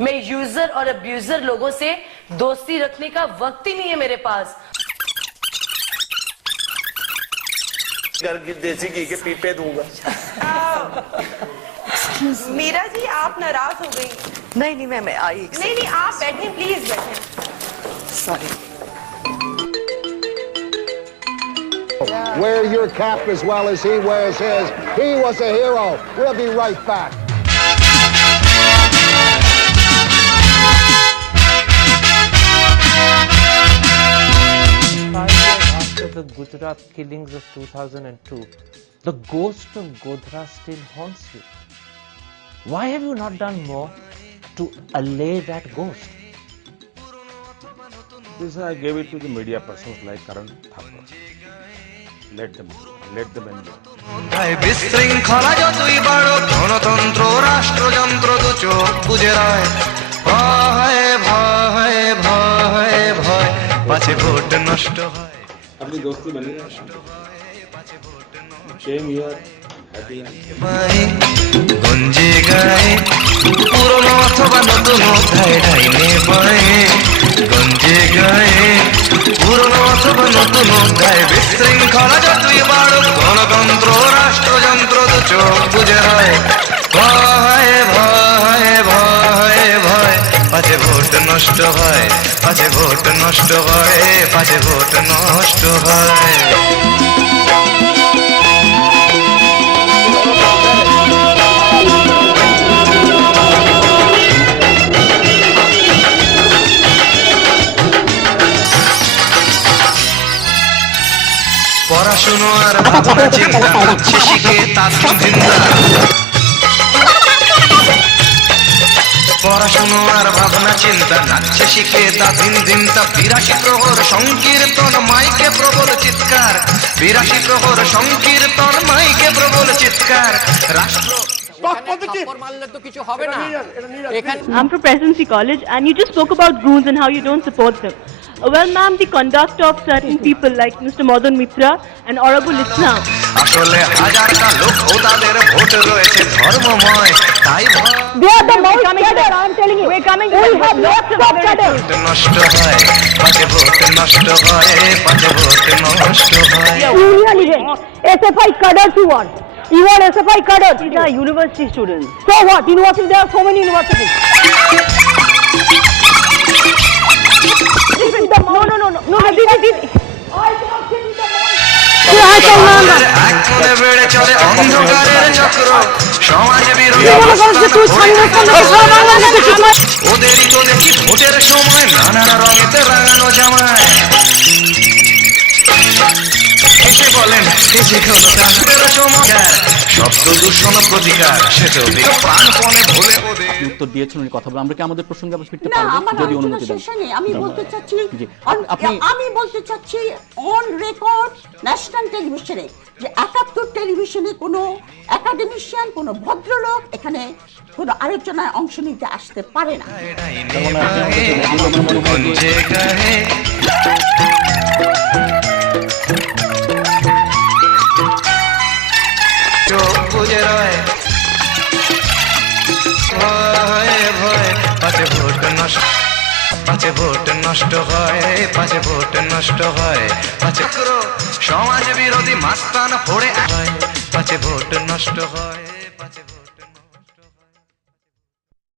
मैं यूज़र और अब्यूजर लोगों से दोस्ती रखने का वक्त ही नहीं है मेरे पास। देसी घी के पीपे दूँगा। मीरा जी आप नाराज़ हो गई। नहीं नहीं मैं मैं आई नहीं नहीं आप बैठे प्लीज़ बैठे sorry Wear your cap as well as he wears his. He was a hero. We'll be right back. Gujarat killings of 2002, the ghost of Godhra still haunts you. Why have you not done more to allay that ghost? This I gave it to the media persons like Karan Thakur. Let them, let them enjoy. তাই বিশৃঙ্খলা যতই বড় গণতন্ত্র রাষ্ট্রযন্ত্র দু চোখ বুঝে রয় ভয় ভয় ভয় ভয় পাছে ভোট নষ্ট হয় अपनी दोस्ती बनी है सेम ईयर हैप्पी পায়ে, গঞ্জে গায়ে পুরনো অথবা নতুন অধ্যায় ডাইনে পায়ে গঞ্জে গায়ে পুরনো অথবা নতুন অধ্যায় বিশৃঙ্খলা যতই বাড়ো গণতন্ত্র রাষ্ট্রযন্ত্র দু চোখ নষ্ট হয় পাছে ভোট নষ্ট হয় পাছে ভোট নষ্ট হয়। পড়াশুনো আর ভাবনা চিন্তা নাচছে শিখে তার চিন্তা পড়াশুনো আর ভাবনা চিন্তা নাচছে শিখে তা দিন দিন তা বিরাশি প্রহর সংকীর্তন মাইকে প্রবল চিৎকার। বিরাশি প্রহর সংকীর্তন মাইকে প্রবল চিৎকার। রাষ্ট্র I'm from Presidency College, and you just spoke about goons and how you don't support them. Uh, Well, ma'am, the conduct of certain people like Mr. Madan Mitra and Honorable Islam আসলে হাজারটা লোক ও তাদের vote রয়েছে ধর্মময় তাই vote They are the most scattered, I'm telling you. We're coming to we have lots of scattered. নষ্ট হয় পাঁচে ভোট নষ্ট হয় পাঁচে ভোট নষ্ট হয় Union event. SFI cadets you want. You want SFI cadets? These are university students. So what? University, there are so many universities. এক কোণে বেড়ে চলে অন্ধকারের চক্র সমাজ বিরোধী ওদেরই তো দেখি ভোটের সময় নানান শব্দ দূষণ প্রতিকার সে প্রাণপণে ভুলে উত্তর দিয়েছেন উনি কথা বলে আমরা কি আমাদের প্রসঙ্গে আবার ফিরতে পারব? যদি অনুমতি দেন। আমি বলতে চাচ্ছি আপনি- আমি বলতে চাচ্ছি অন রেকর্ড ন্যাশনাল টেলিভিশনে যে একাত্তর টেলিভিশনে কোনো একাডেমিশিয়ান কোনো ভদ্রলোক এখানে কোনো আলোচনায় অংশ নিতে আসতে পারে না। পাছে ভোট নষ্ট হয়, পাঁচে ভোট নষ্ট হয়। পাঁচে সমাজ বিরোধী মাস্তান ফোড়ে পাঁচে ভোট নষ্ট হয় ভোট